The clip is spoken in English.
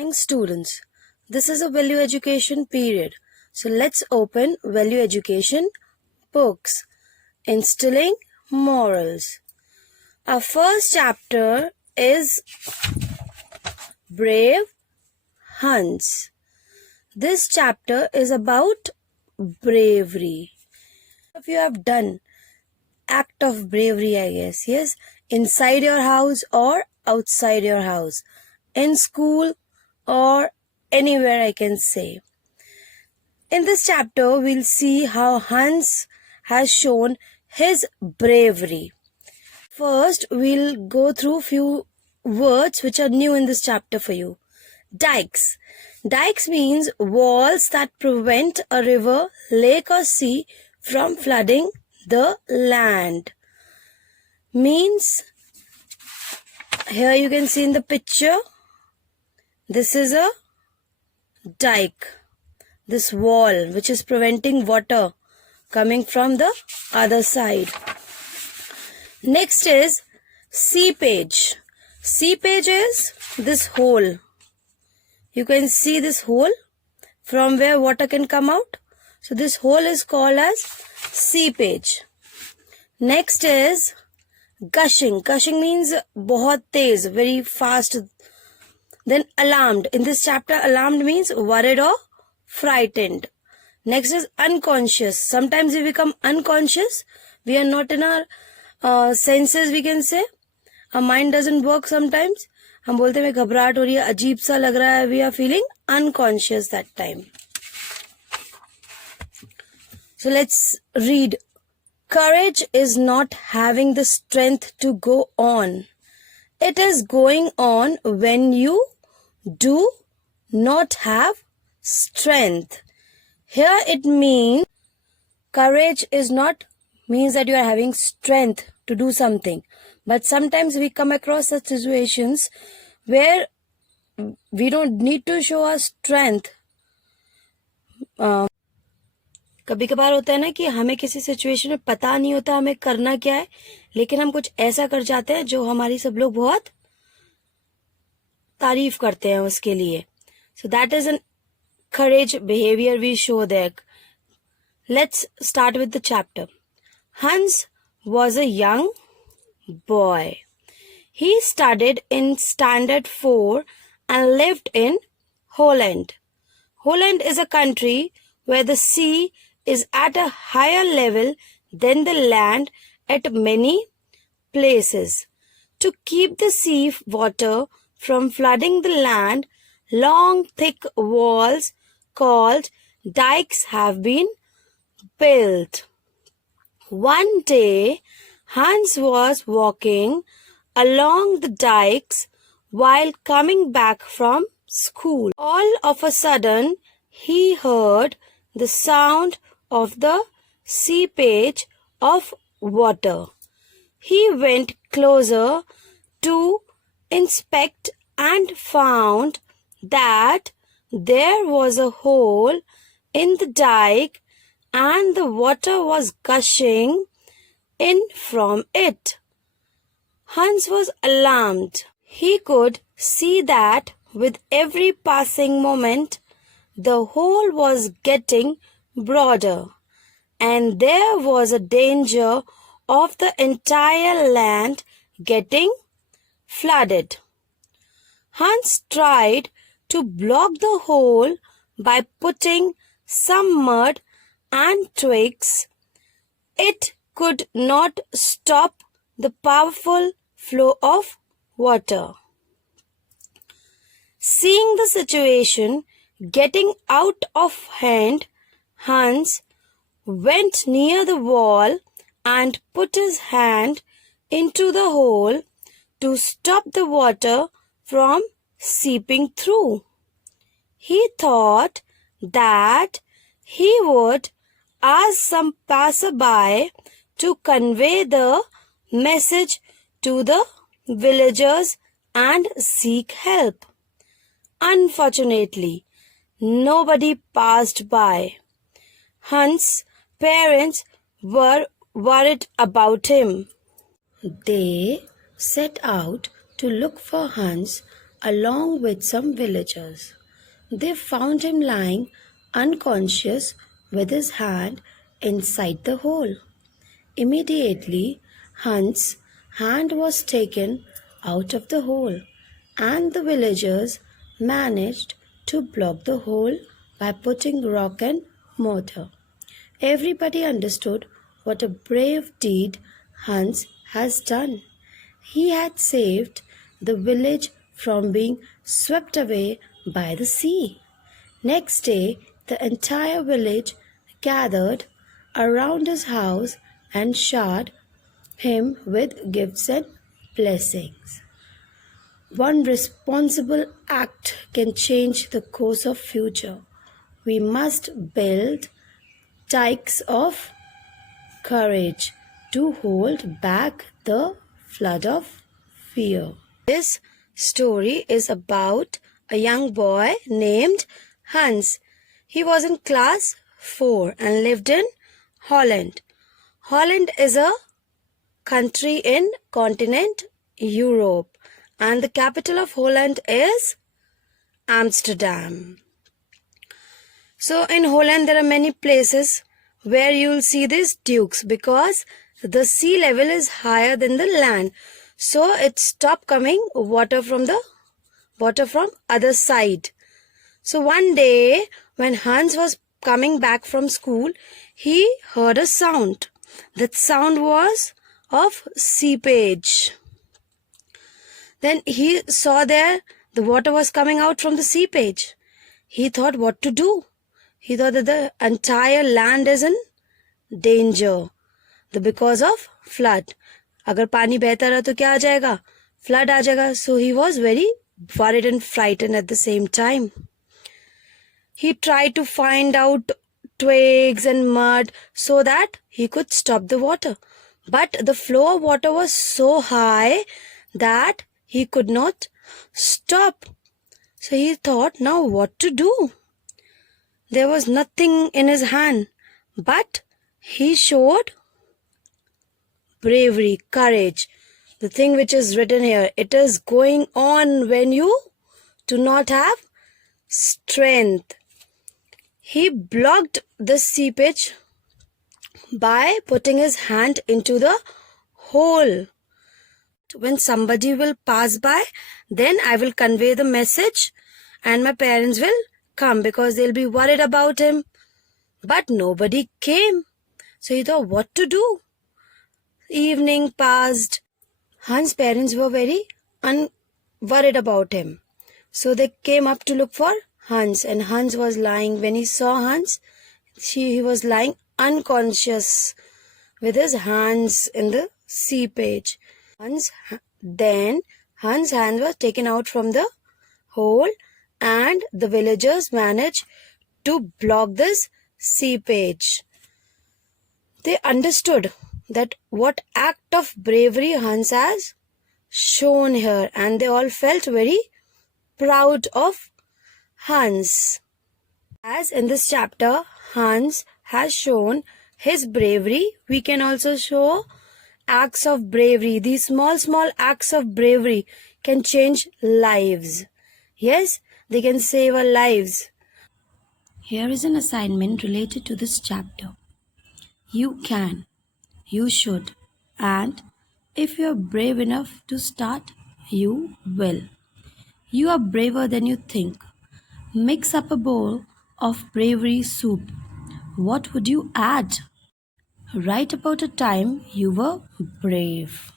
Morning students, this is a value education period. So let's open value education books. Instilling morals. Our first chapter is Brave Hans. This chapter is about bravery. If you have done act of bravery, I guess, yes, inside your house or outside your house, in school or anywhere, I can say. In this chapter, we'll see how Hans has shown his bravery. First, we'll go through few words which are new in this chapter for you. Dikes. Dikes means walls that prevent a river, lake or sea from flooding the land. Means, here you can see in the picture, this is a dike. This wall which is preventing water coming from the other side. Next is seepage. Seepage is this hole. You can see this hole from where water can come out. So this hole is called as seepage. Next is gushing. Gushing means बहुत तेज, very fast. Then alarmed. In this chapter, alarmed means worried or frightened. Next is unconscious. Sometimes we become unconscious. We are not in our senses, we can say. Our mind doesn't work sometimes. हम बोलते हैं घबराहट हो रही है, अजीब सा लग रहा है. We are feeling unconscious that time. So let's read. Courage is not having the strength to go on. It is going on when you do not have strength. Here it means courage is not means that you are having strength to do something. But sometimes we come across such situations where we don't need to show our strength. कभी कभार होता है ना कि हमें किसी situation में पता नहीं होता हमें करना क्या है, लेकिन हम कुछ ऐसा कर जाते हैं जो हमारी सब लोग बहुत तारीफ करते हैं उसके लिए. So that is an courage behavior we show there. Let's start with the chapter. Hans was a young boy. He studied in Standard 4 and lived in Holland. Holland is a country where the sea is at a higher level than the land at many places. To keep the sea water from flooding the land, long thick walls called dikes have been built. One day, Hans was walking along the dikes while coming back from school. All of a sudden, he heard the sound of the seepage of water. He went closer to inspect and found that there was a hole in the dike and the water was gushing in from it. Hans was alarmed. He could see that with every passing moment, the hole was getting broader, and there was a danger of the entire land getting flooded. Hans tried to block the hole by putting some mud and twigs. It could not stop the powerful flow of water. Seeing the situation getting out of hand, Hans went near the wall and put his hand into the hole to stop the water from seeping through. He thought that he would ask some passerby to convey the message to the villagers and seek help. Unfortunately, nobody passed by. Hans' parents were worried about him. They set out to look for Hans along with some villagers. They found him lying unconscious with his hand inside the hole. Immediately, Hans' hand was taken out of the hole, and the villagers managed to block the hole by putting rock and mortar. Everybody understood what a brave deed Hans has done. He had saved the village from being swept away by the sea. Next day, the entire village gathered around his house and showered him with gifts and blessings. One responsible act can change the course of future. We must build dikes of courage to hold back the flood of fear. This story is about a young boy named Hans. He was in class 4 and lived in Holland. Holland is a country in continent Europe, and the capital of Holland is Amsterdam. So in Holland there are many places where you will see these dukes because the sea level is higher than the land. So it stopped coming water from other side. So one day when Hans was coming back from school, he heard a sound. That sound was of seepage. Then he saw there the water was coming out from the seepage. He thought what to do. He thought that the entire land is in danger because of flood. अगर पानी बहता रहा तो क्या आ जाएगा? Flood आ जाएगा. So he was very worried and frightened at the same time. He tried to find out twigs and mud so that he could stop the water. But the flow of water was so high that he could not stop. So he thought, now what to do? There was nothing in his hand, but he showed bravery, courage. The thing which is written here, it is going on when you do not have strength. He blocked the seepage by putting his hand into the hole. When somebody will pass by, then I will convey the message and my parents will come because they'll be worried about him. But nobody came. So he thought what to do. Evening passed. Hans' parents were very worried about him. So they came up to look for Hans, and Hans was lying. When he saw Hans, he was lying unconscious with his hands in the seepage. Then Hans' hand was taken out from the hole, and the villagers managed to block this seepage. They understood that what act of bravery Hans has shown here, and they all felt very proud of Hans. As in this chapter, Hans has shown his bravery, we can also show acts of bravery. These small acts of bravery can change lives. Yes, they can save our lives. Here is an assignment related to this chapter. You can, you should, and if you are brave enough to start, you will. You are braver than you think. Mix up a bowl of bravery soup. What would you add? Write about a time you were brave.